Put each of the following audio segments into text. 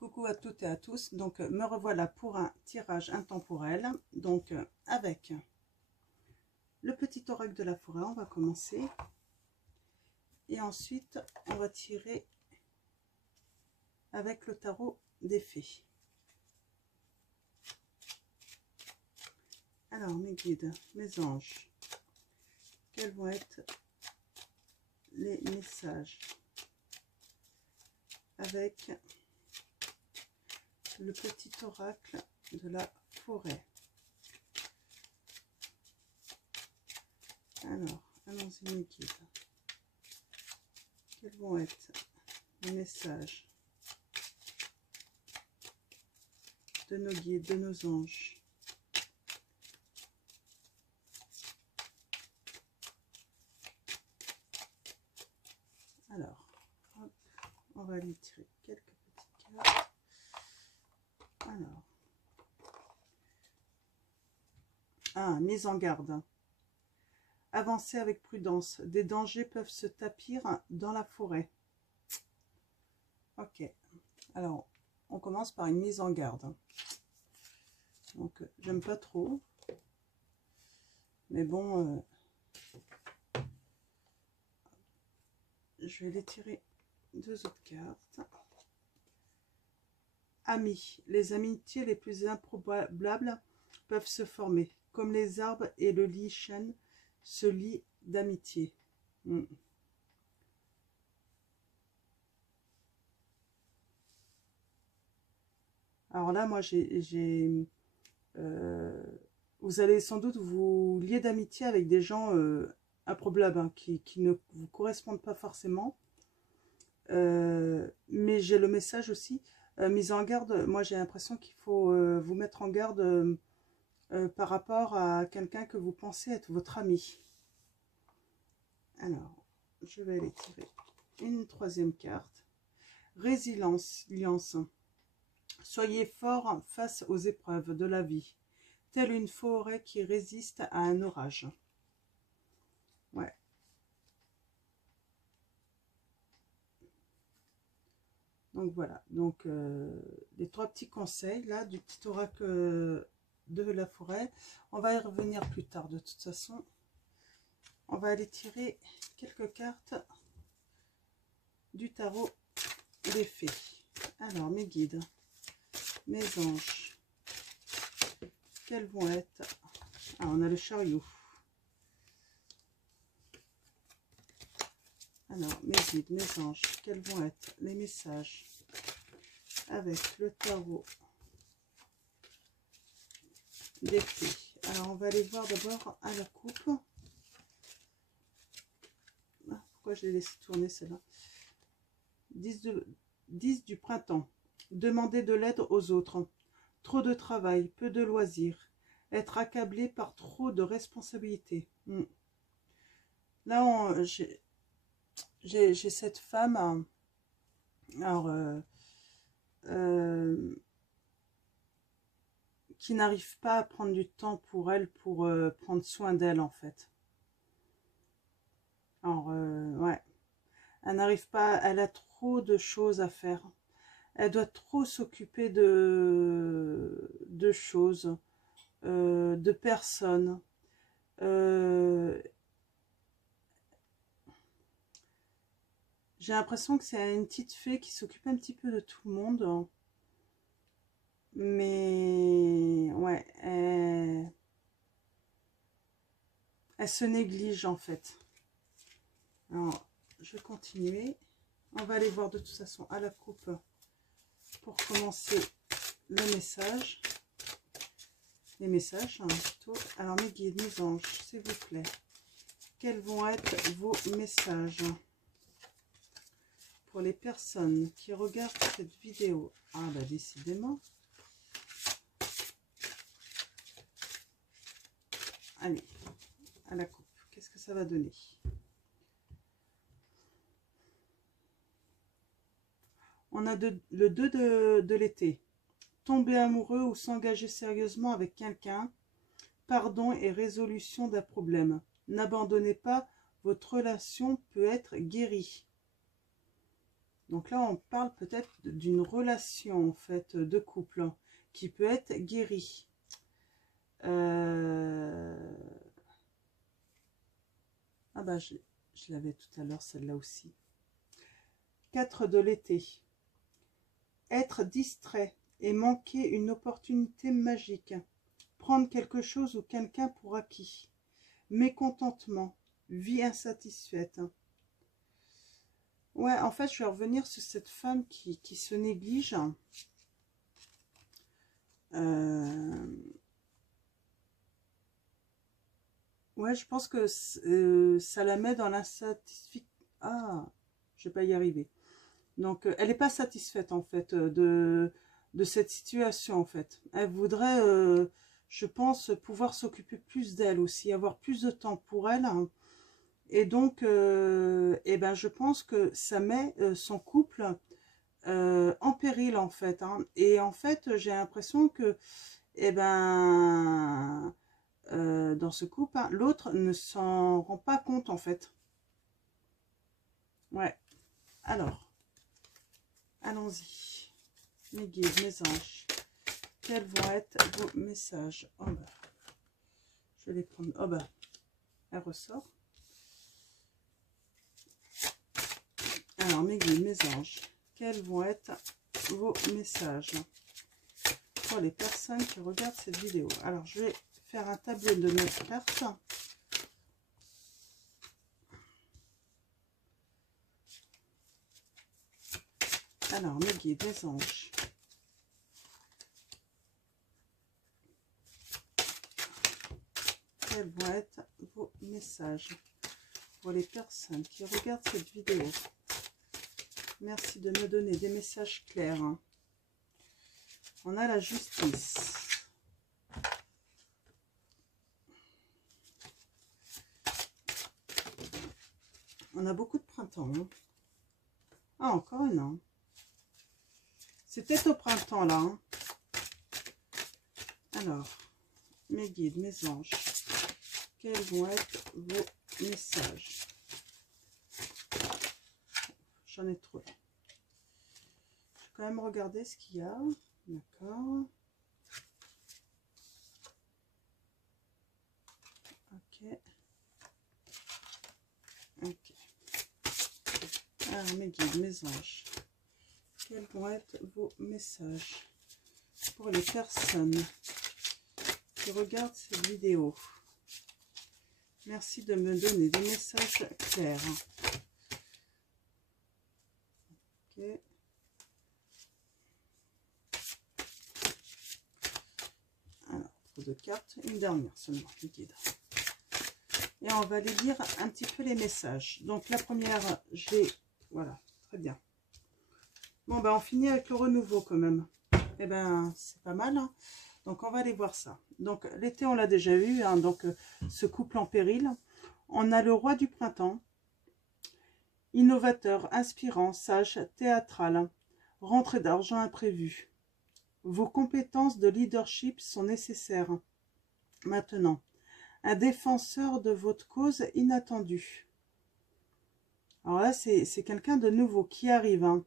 Coucou à toutes et à tous, donc me revoilà pour un tirage intemporel, donc avec le petit oracle de la forêt, on va commencer, et ensuite on va tirer avec le tarot des fées. Alors mes guides, mes anges, quels vont être les messages avec le petit oracle de la forêt? Alors, allons-y mes guides. Quels vont être les messages de nos guides, de nos anges? Alors, hop, on va aller tirer quelques petites cartes. Alors, mise en garde. Avancez avec prudence. Des dangers peuvent se tapir dans la forêt. Ok. Alors, on commence par une mise en garde. Donc, j'aime pas trop. Mais bon, je vais les tirer deux autres cartes. Amis. Les amitiés les plus improbables peuvent se former. Comme les arbres et le lichen se lient d'amitié. Alors là, moi, vous allez sans doute vous lier d'amitié avec des gens improbables, hein, qui ne vous correspondent pas forcément. Mais j'ai le message aussi, mise en garde. Moi, j'ai l'impression qu'il faut vous mettre en garde par rapport à quelqu'un que vous pensez être votre ami. Alors, je vais aller tirer une troisième carte. Résilience. Soyez fort face aux épreuves de la vie, telle une forêt qui résiste à un orage. Ouais. Donc voilà, donc les trois petits conseils là du petit oracle de la forêt. On va y revenir plus tard de toute façon. On va aller tirer quelques cartes du tarot des fées. Alors mes guides, mes anges, quels vont être... Ah, on a le chariot. Alors mes guides, mes anges, quels vont être les messages avec le tarot des fées? Alors on va aller voir d'abord à la coupe. Pourquoi je l'ai laissé tourner celle-là? 10 du printemps. Demander de l'aide aux autres. Trop de travail, peu de loisirs. Être accablé par trop de responsabilités. Là, j'ai cette femme. Alors, qui n'arrive pas à prendre du temps pour elle, pour prendre soin d'elle en fait. Alors, ouais. Elle n'arrive pas, elle a trop de choses à faire. Elle doit trop s'occuper de choses, de personnes. J'ai l'impression que c'est une petite fée qui s'occupe un petit peu de tout le monde. Mais, ouais, elle se néglige en fait. Alors, je vais continuer. On va aller voir de toute façon à la coupe pour commencer le message. Les messages, hein, plutôt. Alors, mes guides, mes anges, s'il vous plaît, quels vont être vos messages pour les personnes qui regardent cette vidéo? Ah, bah, décidément. Allez, à la coupe. Qu'est-ce que ça va donner? On a le 2 de l'été. Tomber amoureux ou s'engager sérieusement avec quelqu'un. Pardon et résolution d'un problème. N'abandonnez pas, votre relation peut être guérie. Donc là, on parle peut-être d'une relation, en fait, de couple, hein, qui peut être guérie. Ah bah, je l'avais tout à l'heure, celle-là aussi. 4 de l'été. Être distrait et manquer une opportunité magique. Prendre quelque chose ou quelqu'un pour acquis. Mécontentement. Vie insatisfaite. Ouais, en fait, je vais revenir sur cette femme qui se néglige. Ouais, je pense que ça la met dans l'insatisfaction. Ah, je vais pas y arriver. Donc, elle n'est pas satisfaite, en fait, de cette situation, en fait. Elle voudrait, je pense, pouvoir s'occuper plus d'elle aussi, avoir plus de temps pour elle, hein. Et donc, eh ben, je pense que ça met son couple en péril, en fait, hein. Et en fait, j'ai l'impression que, eh ben, dans ce couple, hein, l'autre ne s'en rend pas compte, en fait. Ouais. Alors, allons-y. Mes guides, mes anges, quels vont être vos messages? Oh bah, je vais les prendre. Oh bah, elle ressort. Alors, mes guides, mes anges, quels vont être vos messages pour les personnes qui regardent cette vidéo? Alors, je vais faire un tableau de 9 cartes. Alors, mes guides, mes anges, quels vont être vos messages pour les personnes qui regardent cette vidéo? Merci de me donner des messages clairs, hein. On a la justice. On a beaucoup de printemps, hein. Ah, encore une, hein. C'est peut-être au printemps, là, hein. Alors, mes guides, mes anges, quels vont être vos messages? J'en ai trop. Je vais quand même regarder ce qu'il y a. D'accord. Ok. Ok. Alors, mes guides, mes anges, quels vont être vos messages pour les personnes qui regardent cette vidéo? Merci de me donner des messages clairs. Ok. Alors, trop de cartes. Une dernière seulement, les guides. Et on va aller lire un petit peu les messages. Donc, la première, j'ai... Voilà, très bien. Bon, ben, on finit avec le renouveau quand même. Eh ben, c'est pas mal, hein. Donc, on va aller voir ça. Donc, l'été, on l'a déjà eu, hein. Donc, ce couple en péril. On a le roi du printemps. Innovateur, inspirant, sage, théâtral. Rentrée d'argent imprévue. Vos compétences de leadership sont nécessaires. Maintenant, un défenseur de votre cause inattendue. Alors là, c'est quelqu'un de nouveau qui arrive, hein.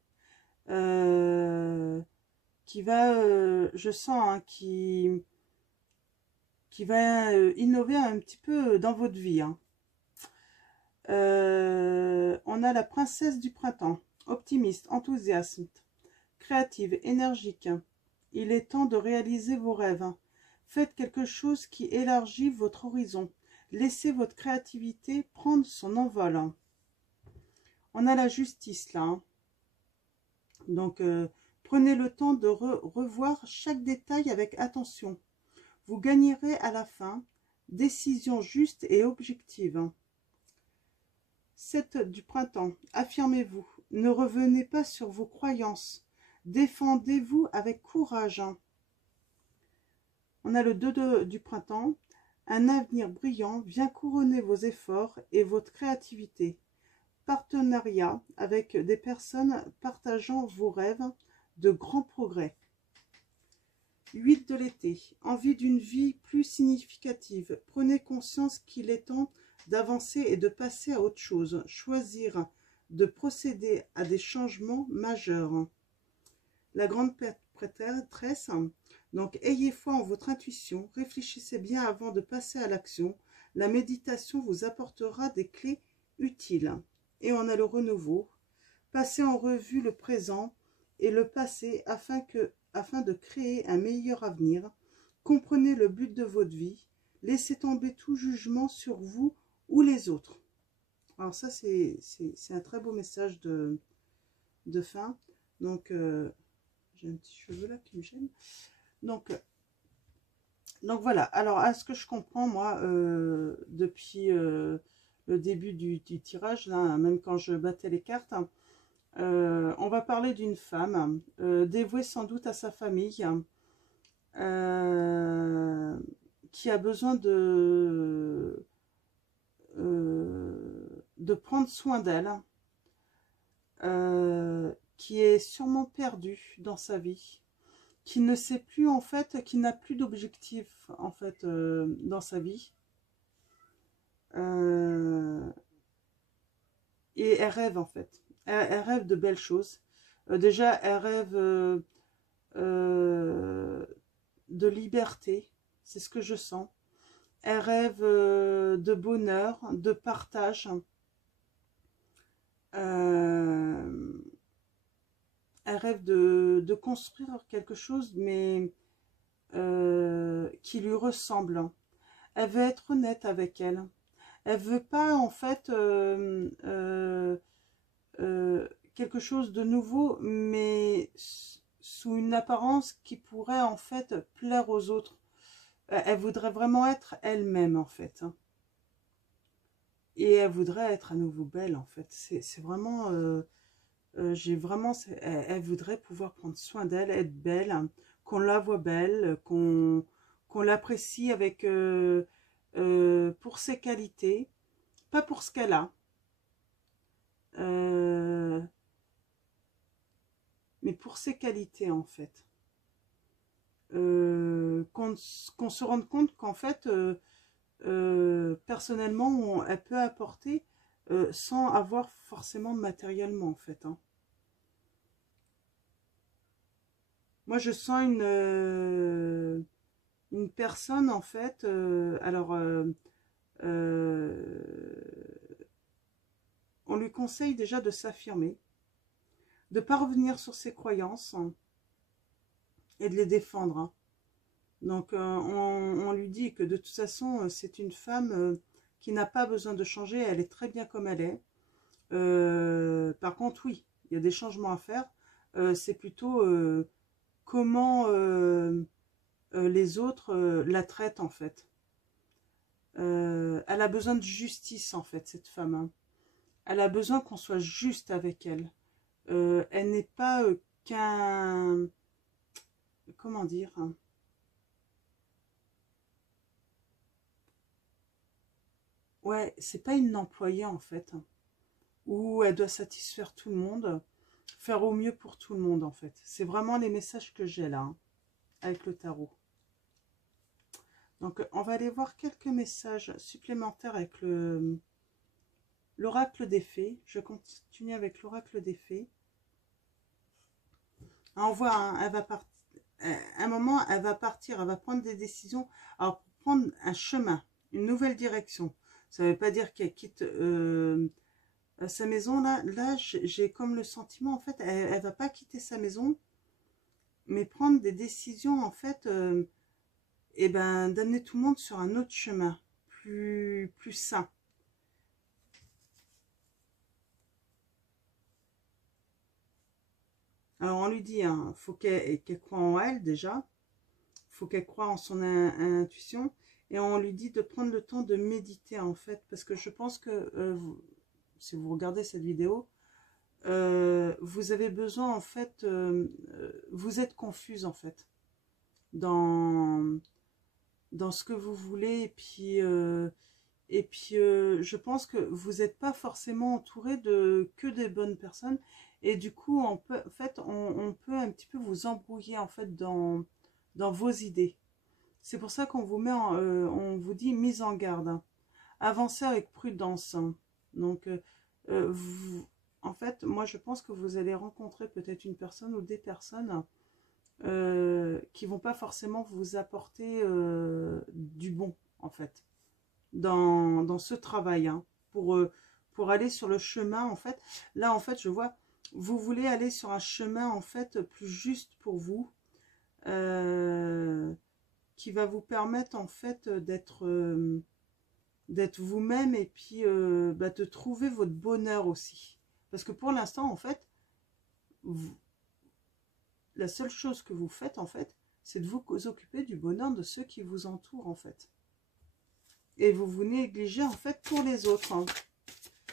Qui va, je sens, hein, qui va innover un petit peu dans votre vie, hein. On a la princesse du printemps, optimiste, enthousiaste, créative, énergique. Il est temps de réaliser vos rêves. Faites quelque chose qui élargit votre horizon. Laissez votre créativité prendre son envol. On a la justice là, hein. Donc, prenez le temps de revoir chaque détail avec attention. Vous gagnerez à la fin. Décision juste et objective. 7 du printemps. Affirmez-vous. Ne revenez pas sur vos croyances. Défendez-vous avec courage. On a le 2 du printemps. Un avenir brillant vient couronner vos efforts et votre créativité. Partenariat avec des personnes partageant vos rêves, de grands progrès. 8 de l'été. Envie d'une vie plus significative. Prenez conscience qu'il est temps d'avancer et de passer à autre chose. Choisir de procéder à des changements majeurs. La grande prêtresse, donc ayez foi en votre intuition, réfléchissez bien avant de passer à l'action. La méditation vous apportera des clés utiles. Et on a le renouveau. Passez en revue le présent et le passé afin de créer un meilleur avenir. Comprenez le but de votre vie. Laissez tomber tout jugement sur vous ou les autres. Alors ça, c'est un très beau message de fin. Donc, j'ai un petit cheveu là qui me gêne. Donc voilà. Alors, à ce que je comprends, moi, depuis le début du tirage, là, même quand je battais les cartes, on va parler d'une femme dévouée sans doute à sa famille, qui a besoin de prendre soin d'elle, qui est sûrement perdue dans sa vie, qui ne sait plus en fait, qui n'a plus d'objectif en fait dans sa vie. Et elle rêve en fait. Elle rêve de belles choses. Déjà, elle rêve de liberté. C'est ce que je sens. Elle rêve de bonheur, de partage. Elle rêve de construire quelque chose, mais qui lui ressemble. Elle veut être honnête avec elle. Elle veut pas en fait quelque chose de nouveau, mais sous une apparence qui pourrait en fait plaire aux autres. Elle voudrait vraiment être elle-même en fait. Et elle voudrait être à nouveau belle en fait. C'est vraiment... j'ai vraiment... Elle voudrait pouvoir prendre soin d'elle, être belle, hein, qu'on la voit belle, qu'on l'apprécie avec... pour ses qualités, pas pour ce qu'elle a. Mais pour ses qualités en fait. Qu'on se rende compte qu'en fait, personnellement, elle peut apporter sans avoir forcément matériellement en fait. Hein. Moi, je sens une personne en fait. On lui conseille déjà de s'affirmer, de ne pas revenir sur ses croyances hein, et de les défendre. Hein. Donc, on lui dit que de toute façon, c'est une femme qui n'a pas besoin de changer, elle est très bien comme elle est. Par contre, oui, il y a des changements à faire. C'est plutôt comment les autres la traitent, en fait. Elle a besoin de justice, en fait, cette femme. Hein. Elle a besoin qu'on soit juste avec elle. Elle n'est pas qu'un... Comment dire hein, ouais, c'est pas une employée en fait, hein, où elle doit satisfaire tout le monde, faire au mieux pour tout le monde en fait. C'est vraiment les messages que j'ai là, hein, avec le tarot. Donc on va aller voir quelques messages supplémentaires avec l'oracle des fées. Je continue avec l'oracle des fées. On voit, hein, elle va partir. À un moment, elle va partir, elle va prendre des décisions. Alors, pour prendre un chemin, une nouvelle direction. Ça ne veut pas dire qu'elle quitte sa maison. Là j'ai comme le sentiment, en fait, elle ne va pas quitter sa maison, mais prendre des décisions, en fait, et ben, d'amener tout le monde sur un autre chemin, plus sain. Alors, on lui dit, hein, faut qu'elle croie en elle, déjà. Faut qu'elle croie en son intuition. Et on lui dit de prendre le temps de méditer, en fait. Parce que je pense que, si vous regardez cette vidéo, vous avez besoin, en fait, vous êtes confuse, en fait, dans ce que vous voulez. Et puis je pense que vous n'êtes pas forcément entouré de que des bonnes personnes. Et du coup, on peut un petit peu vous embrouiller, en fait, dans vos idées. C'est pour ça qu'on vous met on vous dit mise en garde. Hein. Avancez avec prudence. Hein. Donc, en fait, moi je pense que vous allez rencontrer peut-être une personne ou des personnes qui vont pas forcément vous apporter du bon, en fait, dans ce travail, hein, pour aller sur le chemin, en fait. Là, en fait, je vois, vous voulez aller sur un chemin, en fait, plus juste pour vous, qui va vous permettre, en fait, d'être vous-même et puis de trouver votre bonheur aussi. Parce que pour l'instant, en fait, la seule chose que vous faites, en fait, c'est de vous occuper du bonheur de ceux qui vous entourent, en fait. Et vous vous négligez, en fait, pour les autres, hein.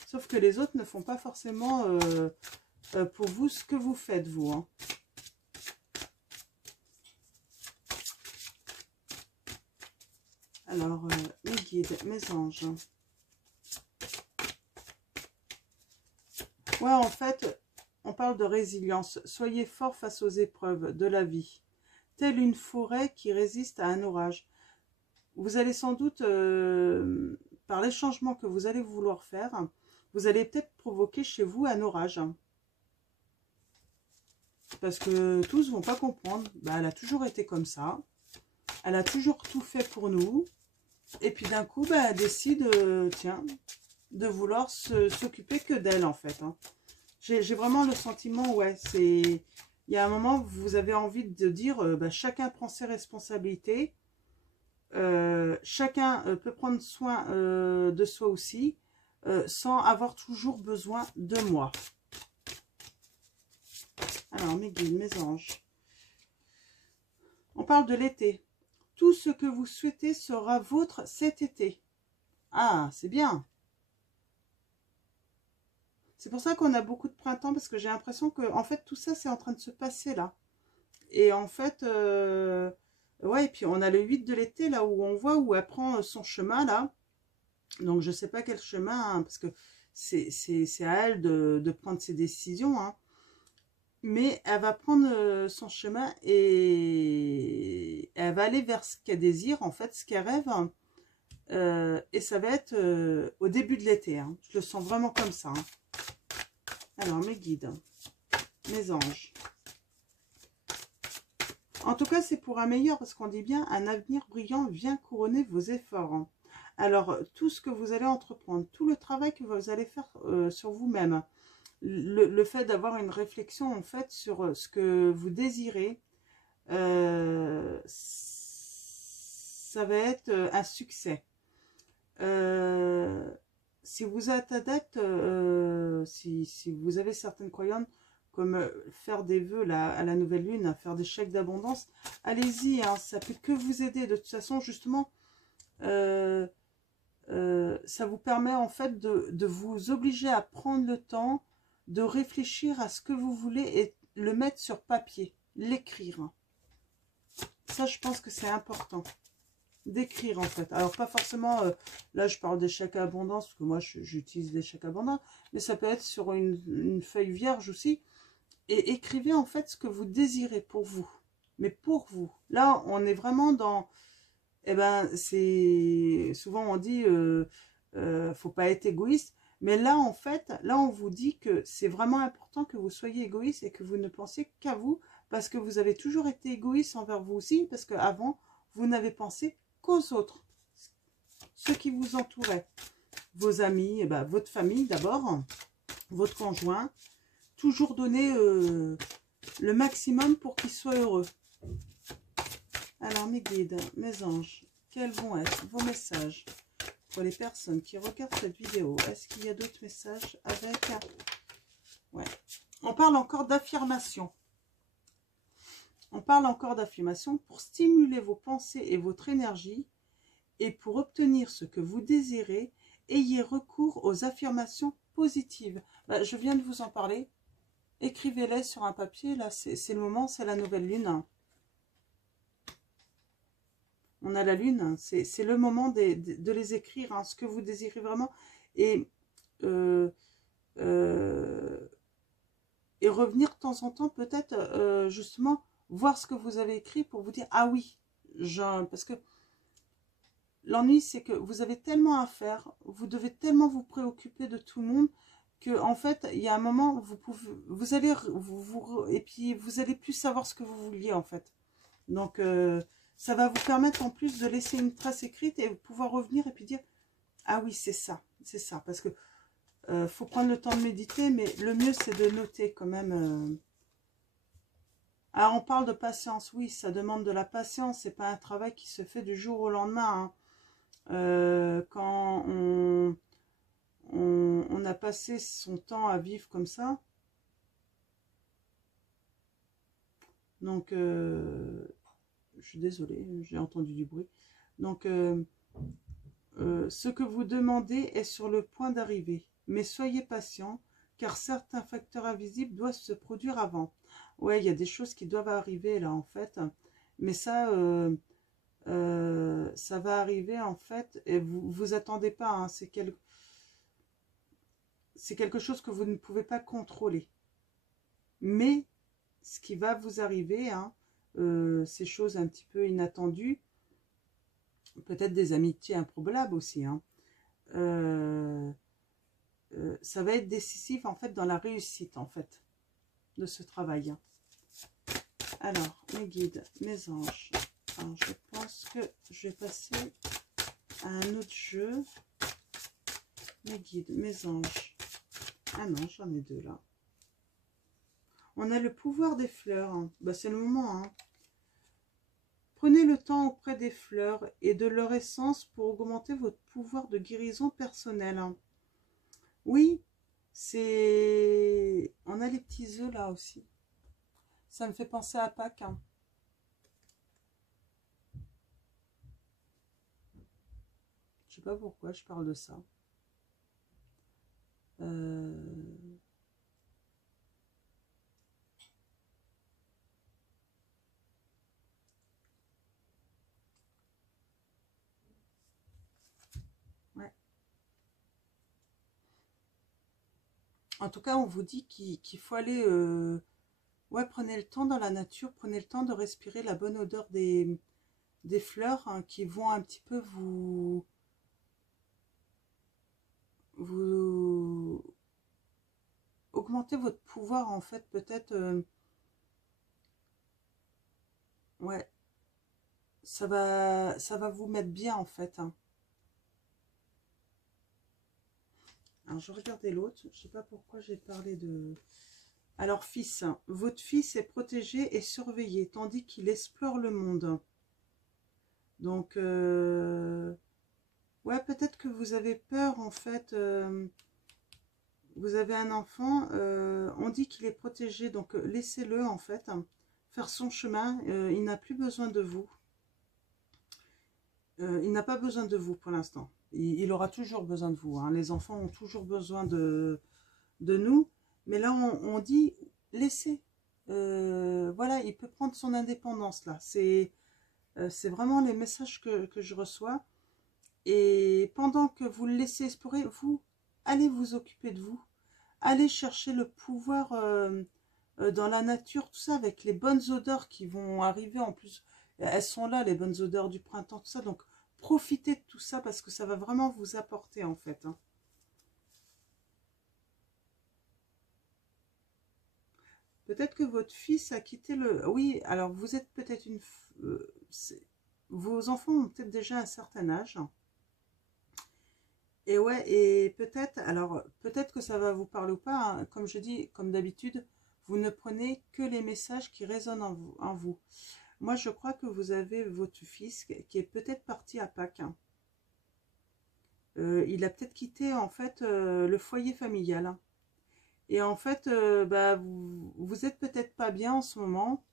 Sauf que les autres ne font pas forcément pour vous ce que vous faites, vous, hein. Alors, mes guides, mes anges. Ouais, en fait, on parle de résilience. Soyez fort face aux épreuves de la vie. Telle une forêt qui résiste à un orage. Vous allez sans doute, par les changements que vous allez vouloir faire, vous allez peut-être provoquer chez vous un orage. Parce que tous ne vont pas comprendre. Bah, elle a toujours été comme ça. Elle a toujours tout fait pour nous. Et puis d'un coup, bah, elle décide, tiens, de vouloir s'occuper que d'elle, en fait, hein. J'ai vraiment le sentiment, ouais, c'est... Il y a un moment, vous avez envie de dire, bah, chacun prend ses responsabilités. Chacun peut prendre soin de soi aussi, sans avoir toujours besoin de moi. Alors, mes guides, mes anges. On parle de l'été. Tout ce que vous souhaitez sera vôtre cet été. Ah, c'est bien. C'est pour ça qu'on a beaucoup de printemps, parce que j'ai l'impression que, en fait, tout ça, c'est en train de se passer là. Et en fait, ouais, et puis on a le 8 de l'été, là, où on voit où elle prend son chemin, là. Donc, je sais pas quel chemin, hein, parce que c'est à elle de prendre ses décisions, hein. Mais elle va prendre son chemin et elle va aller vers ce qu'elle désire, en fait, ce qu'elle rêve. Et ça va être au début de l'été, hein. Je le sens vraiment comme ça, hein. Alors, mes guides, mes anges. En tout cas, c'est pour un meilleur, parce qu'on dit bien, un avenir brillant vient couronner vos efforts, hein. Alors, tout ce que vous allez entreprendre, tout le travail que vous allez faire sur vous-même, le fait d'avoir une réflexion, en fait, sur ce que vous désirez, ça va être un succès. Si vous êtes adepte, si vous avez certaines croyances, comme faire des vœux là, à la nouvelle lune, faire des chèques d'abondance, allez-y, hein, ça peut que vous aider. De toute façon, justement, ça vous permet en fait de vous obliger à prendre le temps de réfléchir à ce que vous voulez et le mettre sur papier, l'écrire. Ça, je pense que c'est important. D'écrire, en fait. Alors, pas forcément, là, je parle des chèques à abondance, parce que moi, j'utilise des chèques à abondance, mais ça peut être sur une feuille vierge aussi. Et écrivez, en fait, ce que vous désirez pour vous. Mais pour vous. Là, on est vraiment dans... Eh ben, c'est... Souvent, on dit, faut pas être égoïste. Mais là, en fait, là, on vous dit que c'est vraiment important que vous soyez égoïste et que vous ne pensiez qu'à vous, parce que vous avez toujours été égoïste envers vous aussi, parce qu'avant, vous n'avez pensé qu'aux autres, ceux qui vous entouraient, vos amis, votre famille d'abord, votre conjoint, toujours donner le maximum pour qu'ils soient heureux. Alors mes guides, mes anges, quels vont être vos messages pour les personnes qui regardent cette vidéo? Est-ce qu'il y a d'autres messages avec... Ouais. On parle encore d'affirmation. On parle encore d'affirmation pour stimuler vos pensées et votre énergie. Et pour obtenir ce que vous désirez, ayez recours aux affirmations positives. Je viens de vous en parler. Écrivez-les sur un papier. Là, c'est le moment, c'est la nouvelle lune. On a la lune. C'est le moment de les écrire, hein, ce que vous désirez vraiment. Et revenir de temps en temps, peut-être, justement, voir ce que vous avez écrit pour vous dire, ah oui, parce que l'ennui, c'est que vous avez tellement à faire, vous devez tellement vous préoccuper de tout le monde que en fait, il y a un moment, vous allez, et puis vous allez plus savoir ce que vous vouliez en fait. Donc, ça va vous permettre en plus de laisser une trace écrite et pouvoir revenir et puis dire, ah oui, c'est ça, parce que faut prendre le temps de méditer, mais le mieux c'est de noter quand même. Alors, on parle de patience, oui, ça demande de la patience, c'est pas un travail qui se fait du jour au lendemain. Quand on a passé son temps à vivre comme ça, donc je suis désolée, j'ai entendu du bruit. Donc, ce que vous demandez est sur le point d'arriver, mais soyez patient, car certains facteurs invisibles doivent se produire avant. Ouais, il y a des choses qui doivent arriver là en fait, mais ça, ça va arriver en fait, et vous attendez pas, hein, c'est quelque chose que vous ne pouvez pas contrôler. Mais ce qui va vous arriver, hein, ces choses un petit peu inattendues, peut-être des amitiés improbables aussi, hein, ça va être décisif en fait dans la réussite en fait de ce travail. Hein. Alors, mes guides, mes anges. Alors, je pense que je vais passer à un autre jeu. Mes guides, mes anges. Ah non, j'en ai deux là. On a le pouvoir des fleurs. Hein. Bah, c'est le moment. Hein. Prenez le temps auprès des fleurs et de leur essence pour augmenter votre pouvoir de guérison personnelle. Hein. Oui, c'est... On a les petits œufs là aussi. Ça me fait penser à Pâques. Hein. Je sais pas pourquoi je parle de ça. Ouais. En tout cas, on vous dit qu'il faut aller... Ouais, prenez le temps dans la nature, prenez le temps de respirer la bonne odeur des fleurs hein, qui vont un petit peu vous augmenter votre pouvoir en fait, peut-être. Ouais, ça va vous mettre bien en fait. Hein. Alors, je regardais l'autre, je sais pas pourquoi j'ai parlé de... Alors, fils, hein, votre fils est protégé et surveillé, tandis qu'il explore le monde. Donc, ouais, peut-être que vous avez peur, en fait. Vous avez un enfant, on dit qu'il est protégé, donc laissez-le, en fait, hein, faire son chemin. Il n'a plus besoin de vous. Il n'a pas besoin de vous pour l'instant. Il aura toujours besoin de vous. Hein. Les enfants ont toujours besoin de nous. Mais là, on dit, laissez. Voilà, il peut prendre son indépendance, là. C'est vraiment les messages que je reçois. Et pendant que vous le laissez explorer, vous, allez vous occuper de vous. Allez chercher le pouvoir dans la nature, tout ça, avec les bonnes odeurs qui vont arriver. En plus, elles sont là, les bonnes odeurs du printemps, tout ça. Donc, profitez de tout ça parce que ça va vraiment vous apporter, en fait. Hein. Peut-être que votre fils a quitté le... Oui, alors vous êtes peut-être une... vos enfants ont peut-être déjà un certain âge. Et ouais, et peut-être... Alors, peut-être que ça va vous parler ou pas. Hein. Comme je dis, comme d'habitude, vous ne prenez que les messages qui résonnent en vous. Moi, je crois que vous avez votre fils qui est peut-être parti à Pâques. Hein. Il a peut-être quitté, en fait, le foyer familial. Hein. Et en fait, bah, vous êtes peut-être pas bien en ce moment.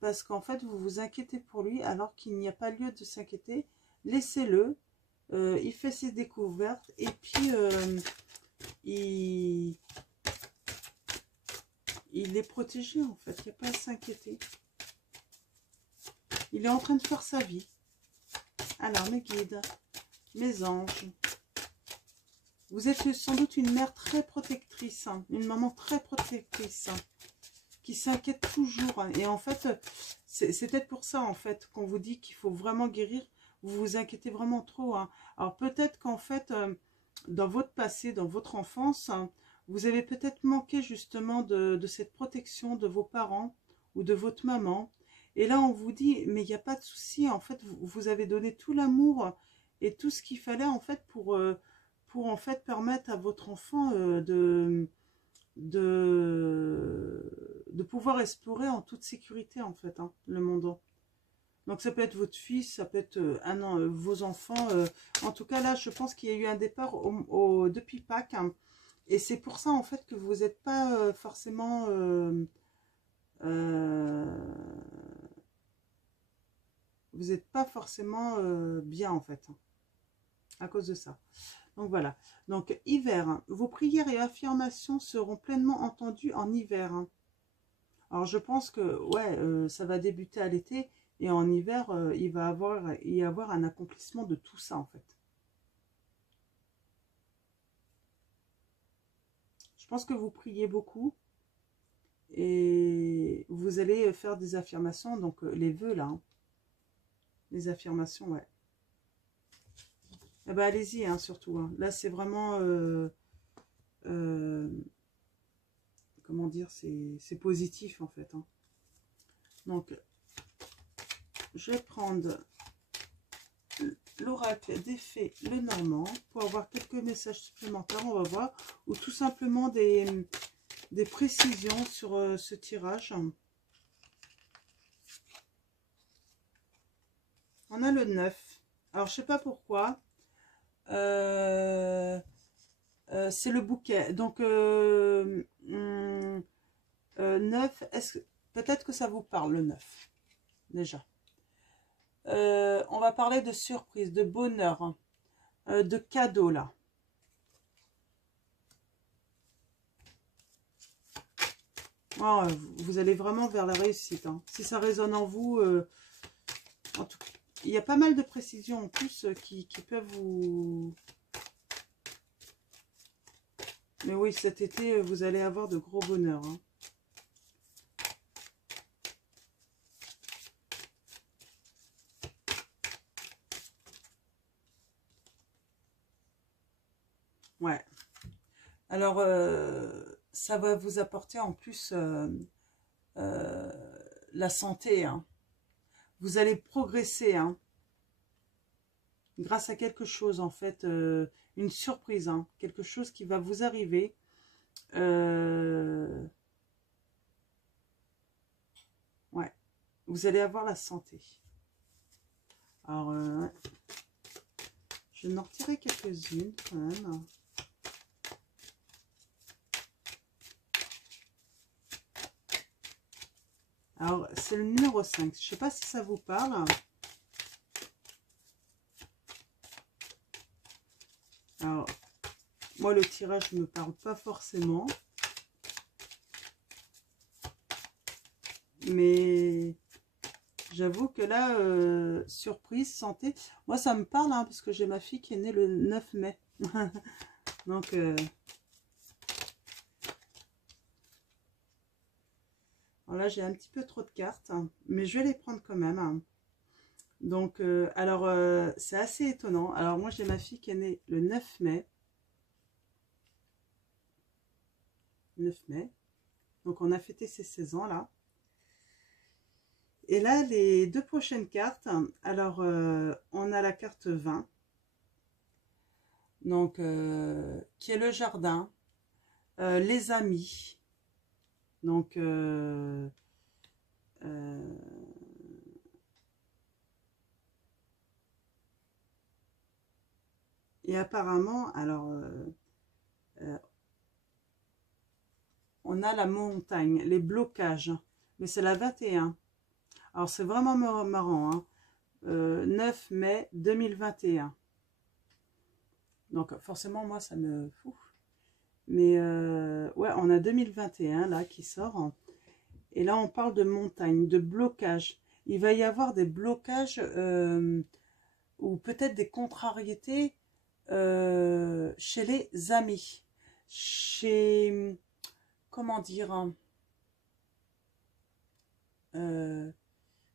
Parce qu'en fait, vous vous inquiétez pour lui alors qu'il n'y a pas lieu de s'inquiéter. Laissez-le. Il fait ses découvertes. Et puis, il est protégé en fait. Il n'y a pas à s'inquiéter. Il est en train de faire sa vie. Alors, mes guides, mes anges. Vous êtes sans doute une mère très protectrice, hein, une maman très protectrice, hein, qui s'inquiète toujours. Hein, et en fait, c'est peut-être pour ça, en fait, qu'on vous dit qu'il faut vraiment guérir. Vous vous inquiétez vraiment trop. Hein. Alors peut-être qu'en fait, dans votre passé, dans votre enfance, hein, vous avez peut-être manqué justement de cette protection de vos parents ou de votre maman. Et là, on vous dit, mais il n'y a pas de souci, en fait, vous avez donné tout l'amour et tout ce qu'il fallait en fait pour en fait permettre à votre enfant de pouvoir explorer en toute sécurité en fait, hein, le monde. Donc ça peut être votre fils, ça peut être vos enfants. En tout cas là, je pense qu'il y a eu un départ depuis Pâques, hein, et c'est pour ça en fait que vous n'êtes pas forcément euh, vous n'êtes pas forcément bien en fait, hein, à cause de ça. Donc voilà. Donc hiver, hein, vos prières et affirmations seront pleinement entendues en hiver, hein. Alors je pense que ouais, ça va débuter à l'été et en hiver, il va y avoir un accomplissement de tout ça en fait. Je pense que vous priez beaucoup et vous allez faire des affirmations, donc les vœux là, hein. Les affirmations, ouais. Eh ben allez-y, hein, surtout, hein. Là c'est vraiment, euh, comment dire, c'est positif en fait, hein. Donc je vais prendre l'oracle des fées Lenormand pour avoir quelques messages supplémentaires, on va voir, ou tout simplement des précisions sur ce tirage. On a le 9. Alors je sais pas pourquoi, c'est le bouquet, donc 9, peut-être que ça vous parle le 9 déjà. On va parler de surprise, de bonheur, hein, de cadeaux là. Oh, vous allez vraiment vers la réussite, hein. Si ça résonne en vous, en tout cas, il y a pas mal de précisions en plus qui peuvent vous... Mais oui, cet été, vous allez avoir de gros bonheur, hein. Ouais. Alors, ça va vous apporter en plus la santé, hein. Vous allez progresser, hein, grâce à quelque chose, en fait, une surprise, hein, quelque chose qui va vous arriver. Ouais, vous allez avoir la santé. Alors, je vais en retirer quelques-unes quand même. Alors, c'est le numéro 5. Je ne sais pas si ça vous parle. Alors, moi, le tirage ne me parle pas forcément. Mais j'avoue que là, surprise, santé. Moi, ça me parle, hein, parce que j'ai ma fille qui est née le 9 mai. Donc, là, j'ai un petit peu trop de cartes, hein, mais je vais les prendre quand même, hein. Donc, alors, c'est assez étonnant. Alors, moi, j'ai ma fille qui est née le 9 mai. 9 mai. Donc, on a fêté ses 16 ans, là. Et là, les deux prochaines cartes. Alors, on a la carte 20. Donc, qui est le jardin. Les amis. Donc, et apparemment, alors, on a la montagne, les blocages. Mais c'est la 21. Alors, c'est vraiment marrant, hein. 9 mai 2021. Donc, forcément, moi, ça me fout. Mais, ouais, on a 2021, là, qui sort. Et là, on parle de montagne, de blocage. Il va y avoir des blocages ou peut-être des contrariétés chez les amis. Chez, comment dire, hein,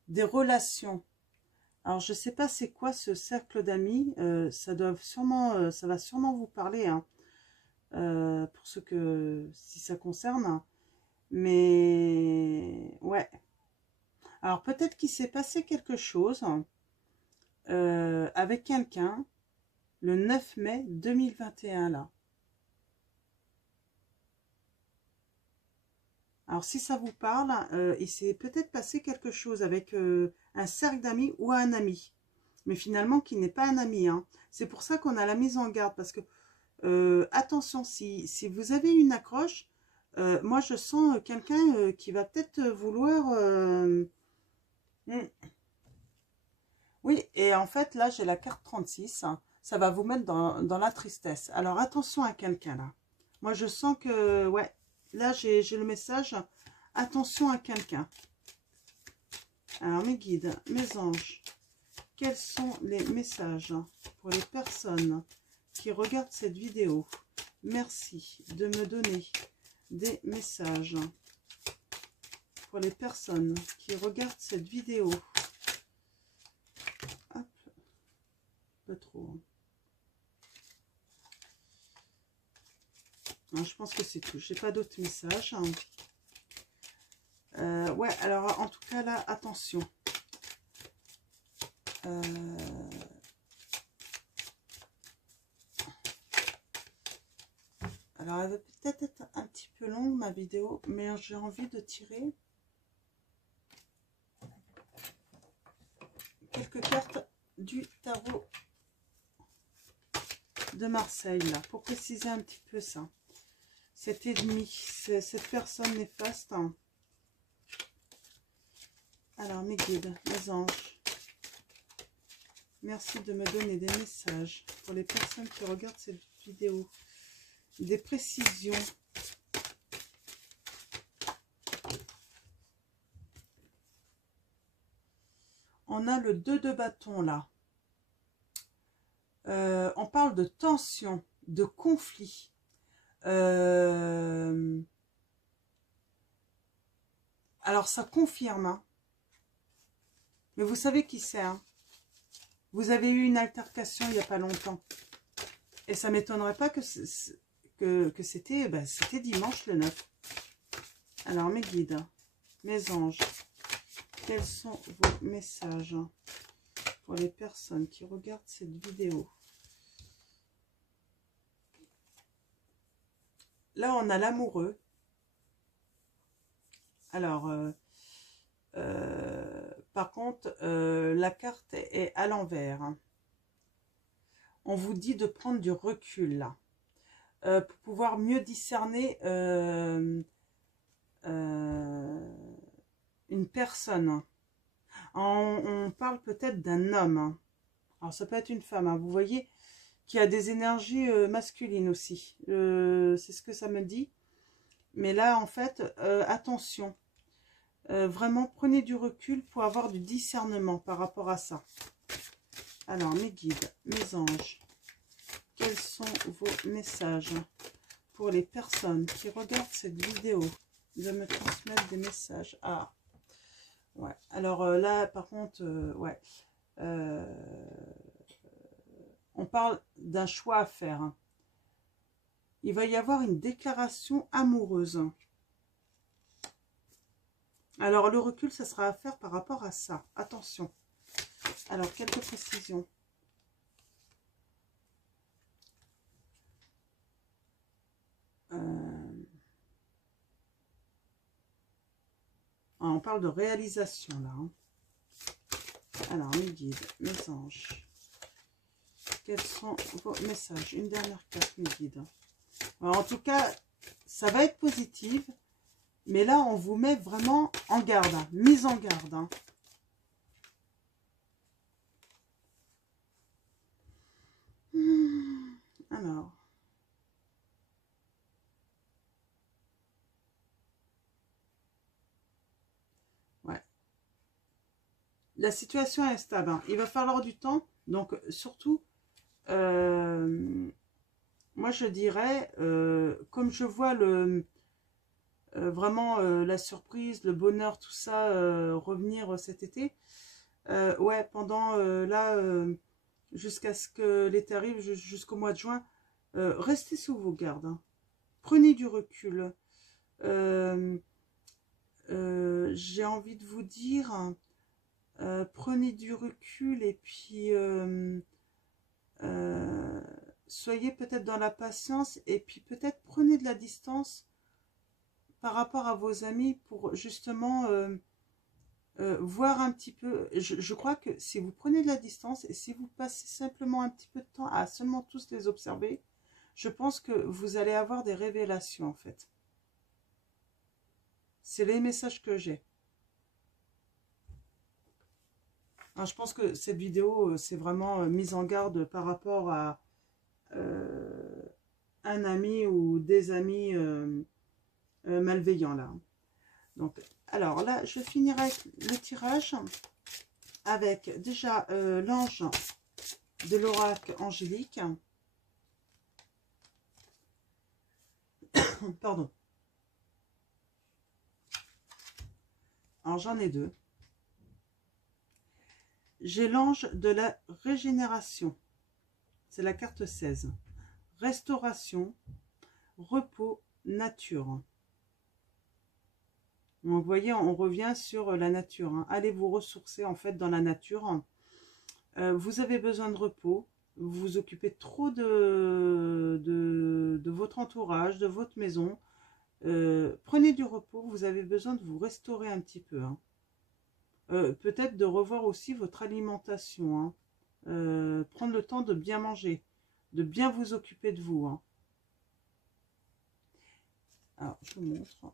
des relations. Alors, je sais pas c'est quoi ce cercle d'amis. Ça va sûrement vous parler, hein, pour ceux que si ça concerne. Mais ouais. Alors peut-être qu'il s'est passé quelque chose avec quelqu'un le 9 mai 2021 là. Alors si ça vous parle, il s'est peut-être passé quelque chose avec un cercle d'amis ou un ami. Mais finalement qui n'est pas un ami, hein. C'est pour ça qu'on a la mise en garde. Parce que attention, si vous avez une accroche, moi je sens quelqu'un qui va peut-être vouloir... Oui, et en fait là j'ai la carte 36, hein. Ça va vous mettre dans la tristesse. Alors attention à quelqu'un là. Moi je sens que, ouais, là j'ai le message, attention à quelqu'un. Alors mes guides, mes anges, quels sont les messages pour les personnes qui regardent cette vidéo? Merci de me donner des messages pour les personnes qui regardent cette vidéo. Hop, pas trop. Non, je pense que c'est tout. J'ai pas d'autres messages. Ouais, alors en tout cas là, attention. Alors elle va peut-être être un petit peu longue ma vidéo, mais j'ai envie de tirer quelques cartes du tarot de Marseille là, pour préciser un petit peu ça. Cet ennemi, cette personne néfaste. Alors mes guides, mes anges, merci de me donner des messages pour les personnes qui regardent cette vidéo. Des précisions. On a le 2 de bâton là. On parle de tension, de conflit. Alors ça confirme, hein. Mais vous savez qui c'est, hein. Vous avez eu une altercation il n'y a pas longtemps. Et ça ne m'étonnerait pas que c'était dimanche le 9. Alors mes guides, mes anges, quels sont vos messages pour les personnes qui regardent cette vidéo? Là, on a l'amoureux. Alors, par contre, la carte est à l'envers. On vous dit de prendre du recul, là, pour pouvoir mieux discerner une personne. On parle peut-être d'un homme. Alors, ça peut être une femme, hein. Vous voyez qui a des énergies masculines aussi. C'est ce que ça me dit. Mais là, en fait, attention. Vraiment, prenez du recul pour avoir du discernement par rapport à ça. Alors, mes guides, mes anges, quels sont vos messages pour les personnes qui regardent cette vidéo? De me transmettre des messages. Ah, ouais. Alors là, par contre, ouais. On parle d'un choix à faire, hein. Il va y avoir une déclaration amoureuse. Alors, le recul, ça sera à faire par rapport à ça. Attention. Alors, quelques précisions. On parle de réalisation, là, hein. Alors, mes guides, mes anges. Quels sont vos messages? Une dernière carte, mes guides. Alors, en tout cas, ça va être positif. Mais là, on vous met vraiment en garde, hein, mise en garde, hein. Alors. Ouais. La situation est instable, hein. Il va falloir du temps. Donc, surtout, moi, je dirais, comme je vois vraiment la surprise, le bonheur, tout ça revenir cet été, Ouais, pendant là, jusqu'à ce que l'été arrive, jusqu'au mois de juin, restez sous vos gardes. Hein. Prenez du recul. J'ai envie de vous dire, prenez du recul et puis soyez peut-être dans la patience et puis peut-être prenez de la distance par rapport à vos amis pour justement voir un petit peu. Je crois que si vous prenez de la distance et si vous passez simplement un petit peu de temps à seulement tous les observer, je pense que vous allez avoir des révélations en fait. C'est les messages que j'ai. Je pense que cette vidéo, c'est vraiment mise en garde par rapport à un ami ou des amis malveillants là. Donc, alors là, je finirai avec le tirage avec déjà l'ange de l'oracle angélique. Pardon. Alors, j'en ai deux. J'ai l'ange de la régénération. C'est la carte 16. Restauration, repos, nature. Donc, vous voyez, on revient sur la nature. Hein. Allez vous ressourcer en fait dans la nature. Vous avez besoin de repos. Vous vous occupez trop de votre entourage, de votre maison. Prenez du repos. Vous avez besoin de vous restaurer un petit peu. Hein. Peut-être de revoir aussi votre alimentation. Hein. Prendre le temps de bien manger. De bien vous occuper de vous. Hein. Alors, je vous montre.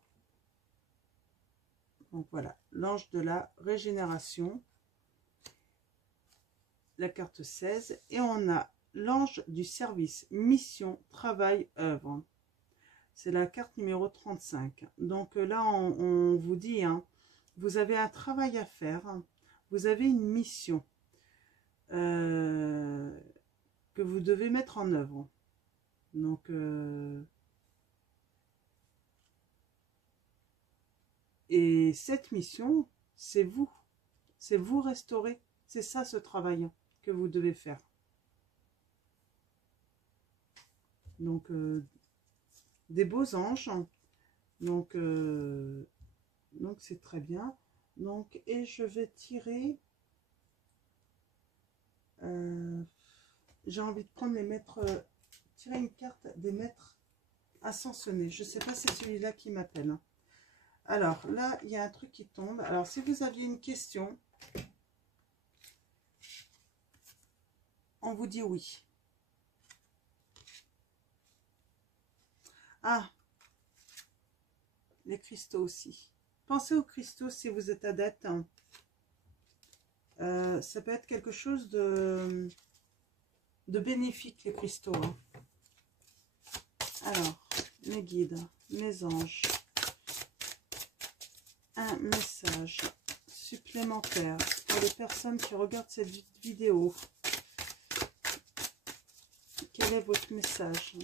Donc voilà, l'ange de la régénération, la carte 16. Et on a l'ange du service, mission, travail, œuvre. C'est la carte numéro 35. Donc là, on vous dit, hein, vous avez un travail à faire, vous avez une mission que vous devez mettre en œuvre. Donc, et cette mission, c'est vous restaurer. C'est ça ce travail que vous devez faire. Donc, des beaux anges. Donc c'est très bien. Donc, et je vais tirer. J'ai envie de prendre les maîtres. Tirer une carte des maîtres ascensionnés. Je ne sais pas si c'est celui-là qui m'appelle. Hein. Alors là, il y a un truc qui tombe. Alors, si vous aviez une question, on vous dit oui. Ah, les cristaux aussi. Pensez aux cristaux si vous êtes adepte. Hein. Ça peut être quelque chose de bénéfique, les cristaux. Hein. Alors, mes guides, mes anges. Un message supplémentaire pour les personnes qui regardent cette vidéo. Quel est votre message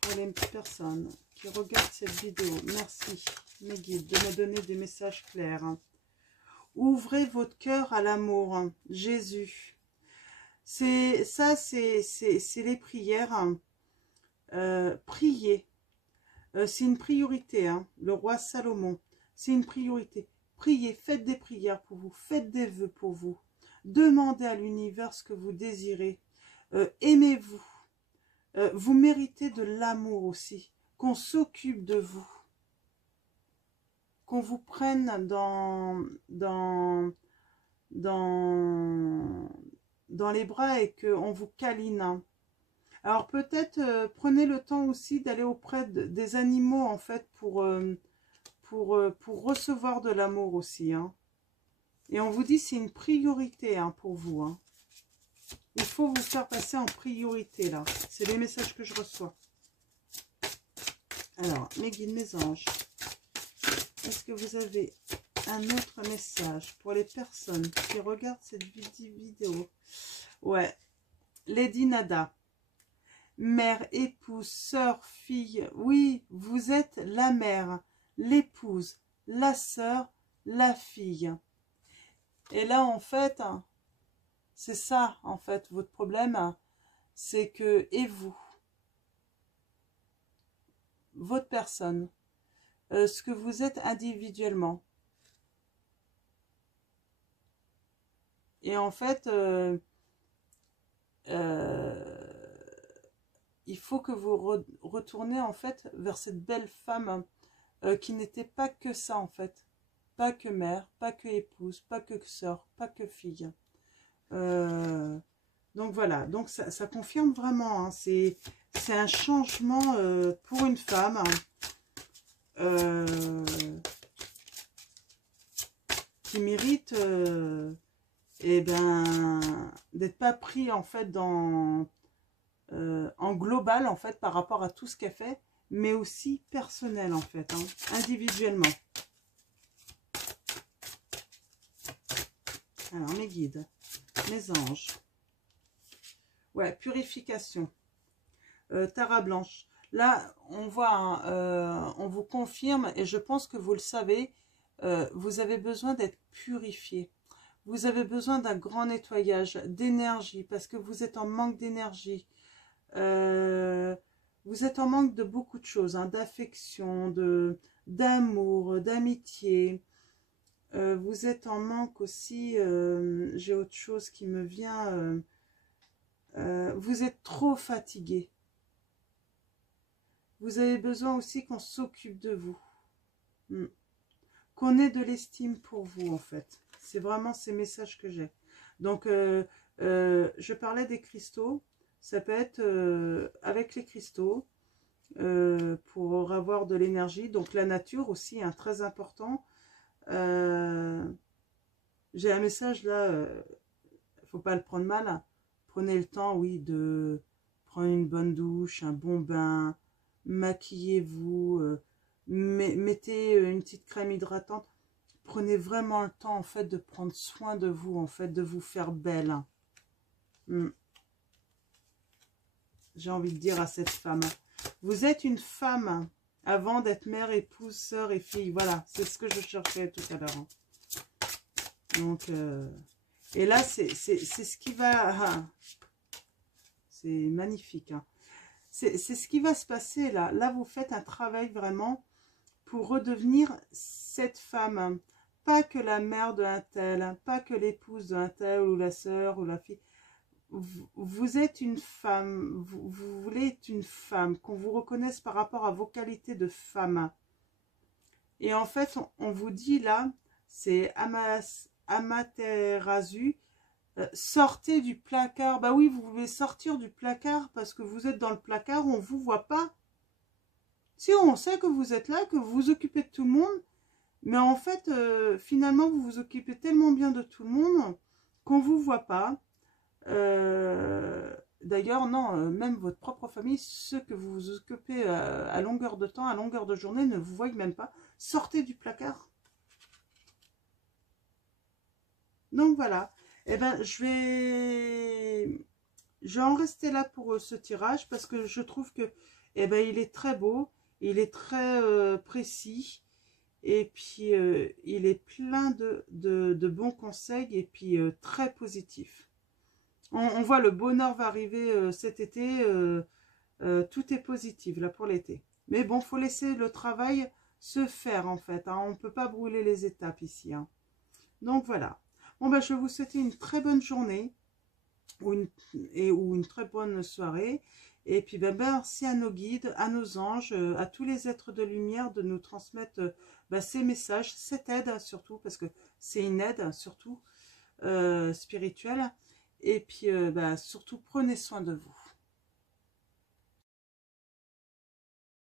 pour les personnes qui regardent cette vidéo? Merci, mes guides, de me donner des messages clairs. Ouvrez votre cœur à l'amour, Jésus. C'est les prières. Priez. C'est une priorité, hein, le roi Salomon. C'est une priorité. Priez, faites des prières pour vous, faites des vœux pour vous. Demandez à l'univers ce que vous désirez. Aimez-vous. Vous méritez de l'amour aussi. Qu'on s'occupe de vous. Qu'on vous prenne dans les bras et qu'on vous câline. Alors peut-être prenez le temps aussi d'aller auprès des animaux en fait pour recevoir de l'amour aussi. Hein. Et on vous dit c'est une priorité hein, pour vous. Hein. Il faut vous faire passer en priorité là. C'est les messages que je reçois. Alors, mes guides, mes anges, est-ce que vous avez un autre message pour les personnes qui regardent cette vidéo? Ouais, Lady Nada. Mère, épouse, sœur, fille. Oui, vous êtes la mère, l'épouse, la sœur, la fille. Et là, en fait, c'est ça, en fait, votre problème, c'est que, et vous, votre personne, ce que vous êtes individuellement. Et en fait, il faut que vous retournez en fait vers cette belle femme qui n'était pas que ça en fait. Pas que mère, pas que épouse, pas que sœur, pas que fille. Donc voilà, donc ça confirme vraiment, hein, c'est un changement pour une femme qui mérite eh ben, d'être pas pris en fait en global en fait par rapport à tout ce qu'elle fait, mais aussi personnel en fait, hein, individuellement. Alors mes guides, mes anges. Ouais, purification. Tara blanche. Là, on voit, hein, on vous confirme, et je pense que vous le savez, vous avez besoin d'être purifié. Vous avez besoin d'un grand nettoyage d'énergie, parce que vous êtes en manque d'énergie. Vous êtes en manque de beaucoup de choses, hein, d'affection, d'amour, d'amitié. Vous êtes en manque aussi, j'ai autre chose qui me vient, vous êtes trop fatigué. Vous avez besoin aussi qu'on s'occupe de vous. Qu'on ait de l'estime pour vous, en fait. C'est vraiment ces messages que j'ai. Donc, je parlais des cristaux. Ça peut être avec les cristaux pour avoir de l'énergie. Donc, la nature aussi, hein, très important. J'ai un message là, faut pas le prendre mal. Prenez le temps, oui, de prendre une bonne douche, un bon bain, maquillez-vous, mettez une petite crème hydratante. Prenez vraiment le temps, en fait, de prendre soin de vous, en fait, de vous faire belle. J'ai envie de dire à cette femme, vous êtes une femme avant d'être mère, épouse, sœur et fille. Voilà, c'est ce que je cherchais tout à l'heure. Donc, et là, c'est ce qui va... c'est magnifique. Hein. C'est ce qui va se passer là. Là, vous faites un travail vraiment pour redevenir cette femme. Pas que la mère de un tel, pas que l'épouse d'un tel, ou la sœur, ou la fille. Vous êtes une femme, vous voulez être une femme, qu'on vous reconnaisse par rapport à vos qualités de femme. Et en fait, on vous dit là, c'est Amaterasu, sortez du placard. Bah oui, vous pouvez sortir du placard parce que vous êtes dans le placard, on ne vous voit pas. Si on sait que vous êtes là, que vous vous occupez de tout le monde, mais en fait, finalement, vous vous occupez tellement bien de tout le monde qu'on ne vous voit pas. D'ailleurs, non, même votre propre famille, ceux que vous vous occupez à longueur de temps, à longueur de journée, ne vous voient même pas. Sortez du placard. Donc voilà. Eh ben, je vais en rester là pour ce tirage parce que je trouve que, eh ben, il est très beau, il est très précis. Et puis, il est plein de bons conseils et puis très positif. On voit le bonheur va arriver cet été. Tout est positif là pour l'été. Mais bon, faut laisser le travail se faire en fait. Hein. On ne peut pas brûler les étapes ici. Hein. Donc voilà. Bon, ben, je vais vous souhaiter une très bonne journée ou une très bonne soirée. Et puis, ben, merci à nos guides, à nos anges, à tous les êtres de lumière de nous transmettre ces messages, cette aide surtout, parce que c'est une aide surtout spirituelle. Et puis, surtout, prenez soin de vous.